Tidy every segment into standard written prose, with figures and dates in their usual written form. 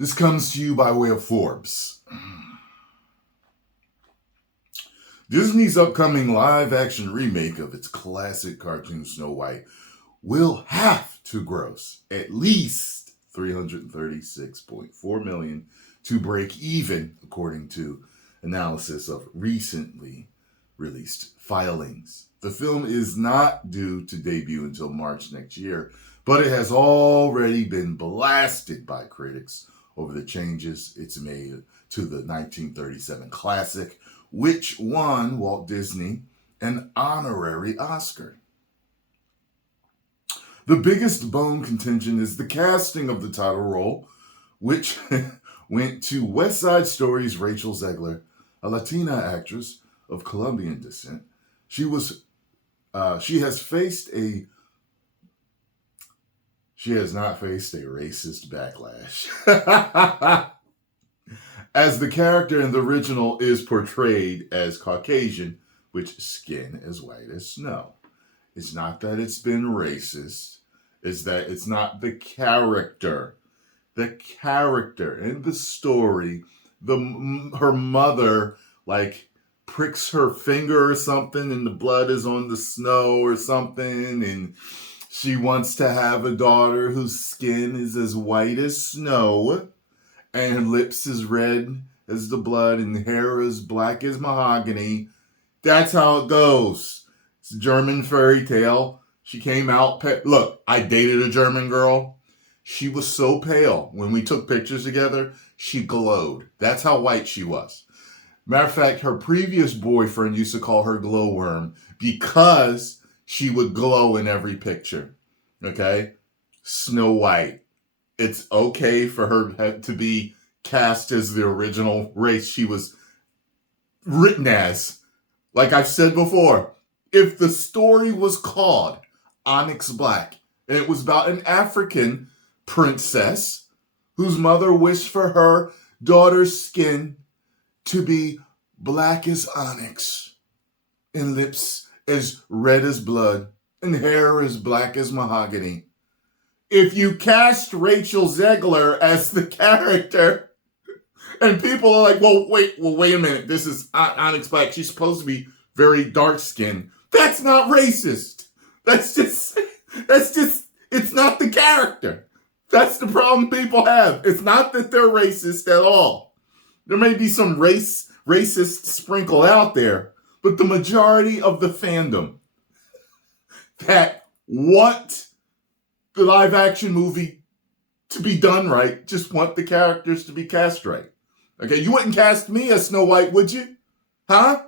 This comes to you by way of Forbes. Disney's upcoming live-action remake of its classic cartoon Snow White will have to gross at least $336.4 million to break even, according to analysis of recently released filings. The film is not due to debut until March next year, but it has already been blasted by critics over the changes it's made to the 1937 classic, which won Walt Disney an honorary Oscar. The biggest bone contention is the casting of the title role, which went to West Side Story's Rachel Zegler, a Latina actress of Colombian descent. She has not faced a racist backlash. As the character in the original is portrayed as Caucasian, with skin as white as snow. It's not that it's been racist, it's that it's not the character. The character in the story, her mother, pricks her finger or something and the blood is on the snow or something, and she wants to have a daughter whose skin is as white as snow and her lips as red as the blood and hair as black as mahogany. That's how it goes. It's a German fairy tale. She came out, look, I dated a German girl. She was so pale. When we took pictures together, she glowed. That's how white she was. Matter of fact, her previous boyfriend used to call her glowworm because she would glow in every picture. Okay? Snow White. It's okay for her to be cast as the original race she was written as. Like I've said before, if the story was called Onyx Black and it was about an African princess whose mother wished for her daughter's skin to be black as onyx and lips as red as blood and hair as black as mahogany. If you cast Rachel Zegler as the character and people are like, well, wait a minute. This is Onyx Black. She's supposed to be very dark skinned. That's not racist. That's just, it's not the character. That's the problem people have. It's not that they're racist at all. There may be some racist sprinkle out there, but the majority of the fandom that want the live action movie to be done right just want the characters to be cast right. Okay, you wouldn't cast me as Snow White, would you? Huh?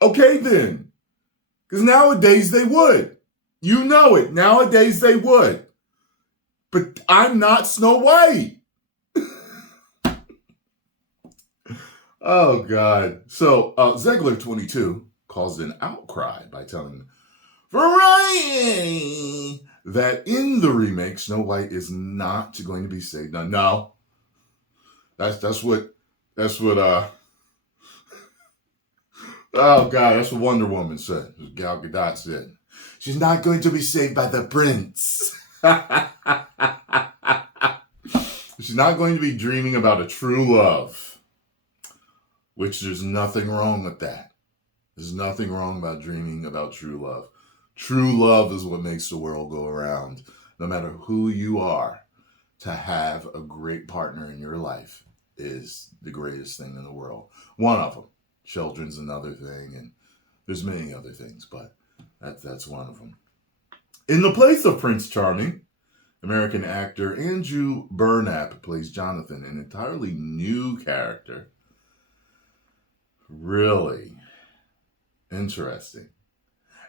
Okay then. Because nowadays they would. You know it. Nowadays they would. But I'm not Snow White. Oh, God. So, Zegler 22 caused an outcry by telling Variety that in the remake, Snow White is not going to be saved. No. That's what oh, God, that's what Wonder Woman said. Gal Gadot said. She's not going to be saved by the prince. She's not going to be dreaming about a true love, which there's nothing wrong with that. There's nothing wrong about dreaming about true love. True love is what makes the world go around. No matter who you are, to have a great partner in your life is the greatest thing in the world. One of them. Children's another thing, and there's many other things, but that's one of them. In the place of Prince Charming, American actor Andrew Burnap plays Jonathan, an entirely new character. Really interesting.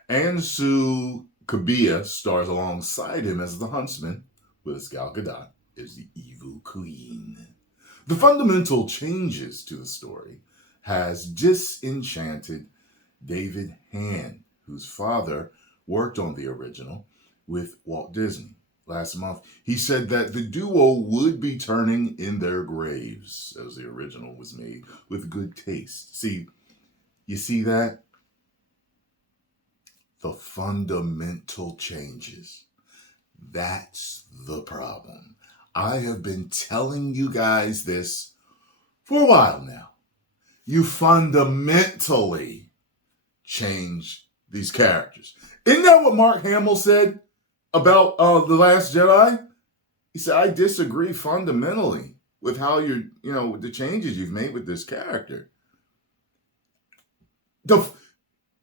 Ansu Kabia stars alongside him as the huntsman, with Gal Gadot as the evil queen. The fundamental changes to the story has disenchanted David Hand, whose father worked on the original with Walt Disney. Last month, he said that the duo would be turning in their graves, as the original was made with good taste. You see that? The fundamental changes. That's the problem. I have been telling you guys this for a while now. You fundamentally change these characters. Isn't that what Mark Hamill said about The Last Jedi? He said, I disagree fundamentally with how with the changes you've made with this character.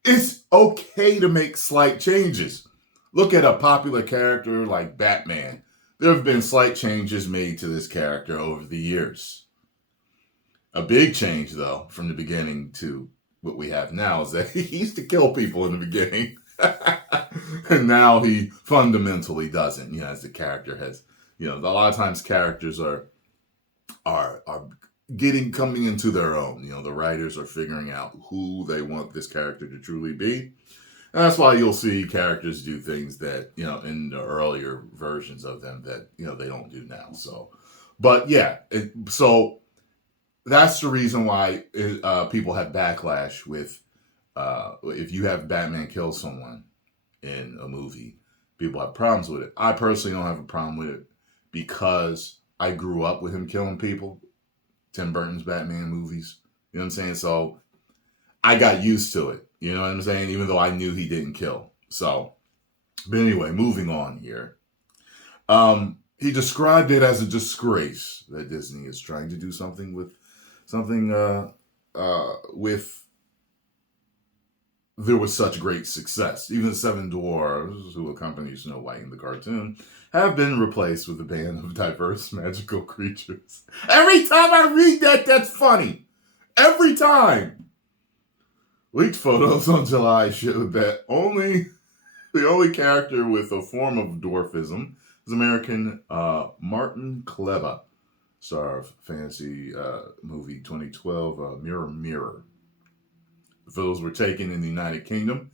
It's okay to make slight changes. Look at a popular character like Batman. There have been slight changes made to this character over the years. A big change, though, from the beginning to what we have now is that he used to kill people in the beginning. And now he fundamentally doesn't, as the character has, a lot of times characters are coming into their own. The writers are figuring out who they want this character to truly be. And that's why you'll see characters do things that, in the earlier versions of them that, they don't do now. So, but yeah, so that's the reason why people have backlash with, if you have Batman kill someone in a movie, people have problems with it. I personally don't have a problem with it because I grew up with him killing people. Tim Burton's Batman movies. You know what I'm saying? So I got used to it. You know what I'm saying? Even though I knew he didn't kill. So, but anyway, moving on here. He described it as a disgrace that Disney is trying to do something with there was such great success. Even the seven dwarves who accompany Snow White in the cartoon have been replaced with a band of diverse magical creatures. Every time I read that, that's funny. Every time. Leaked photos on July showed that the only character with a form of dwarfism is American Martin Kleba, star of fantasy movie 2012 Mirror Mirror. The photos were taken in the United Kingdom,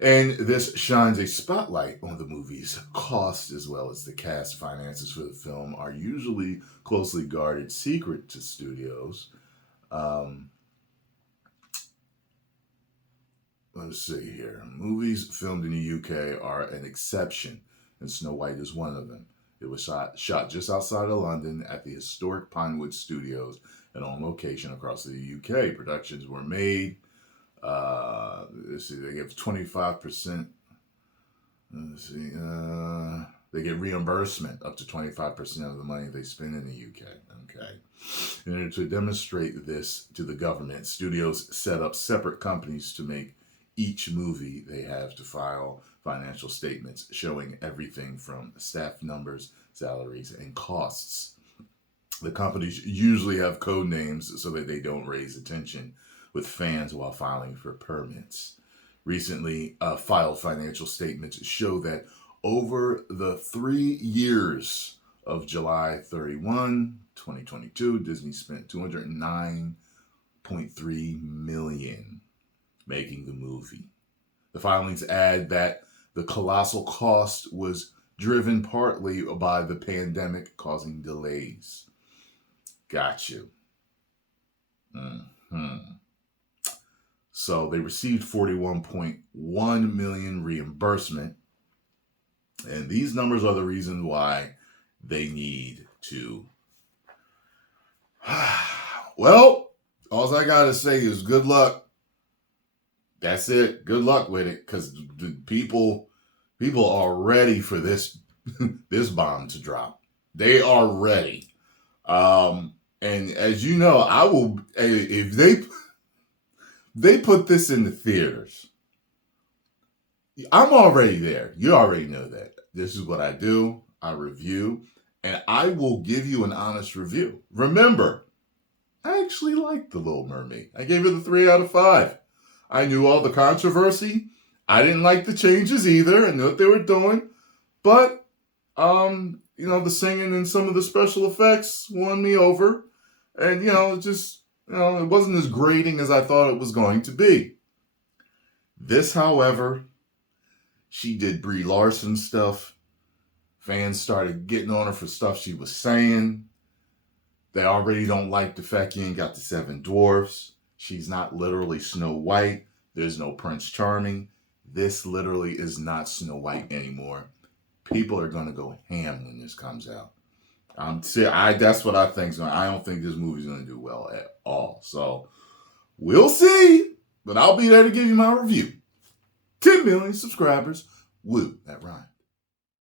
and this shines a spotlight on the movie's cost as well as the cast. Finances for the film are usually closely guarded secret to studios. Let's see here. Movies filmed in the UK are an exception, and Snow White is one of them. It was shot just outside of London at the historic Pinewood Studios and on location across the UK. Productions were made. Let's see, they give 25%. Let's see, they get reimbursement up to 25% of the money they spend in the UK. Okay. In order to demonstrate this to the government, studios set up separate companies to make each movie. They have to file financial statements showing everything from staff numbers, salaries, and costs. The companies usually have code names so that they don't raise attention with fans while filing for permits. Recently filed financial statements show that over the 3 years of July 31, 2022, Disney spent $209.3 million making the movie. The filings add that the colossal cost was driven partly by the pandemic causing delays. Got you. So they received $41.1 million reimbursement. And these numbers are the reason why they need to. Well, all I got to say is good luck. That's it. Good luck with it, because the people are ready for this this bomb to drop. They are ready. And as you know, I will, if they put this in the theaters, I'm already there. You already know that. This is what I do. I review, and I will give you an honest review. Remember, I actually liked The Little Mermaid. I gave it a 3 out of 5. I knew all the controversy. I didn't like the changes either. I knew what they were doing. But, the singing and some of the special effects won me over. And, it wasn't as grating as I thought it was going to be. This, however, she did Brie Larson stuff. Fans started getting on her for stuff she was saying. They already don't like the fact you ain't got the 7 dwarfs. She's not literally Snow White. There's no Prince Charming. This literally is not Snow White anymore. People are going to go ham when this comes out. That's what I think. So I don't think this movie's going to do well at all. So we'll see. But I'll be there to give you my review. 10 million subscribers. Woo, that rhymed.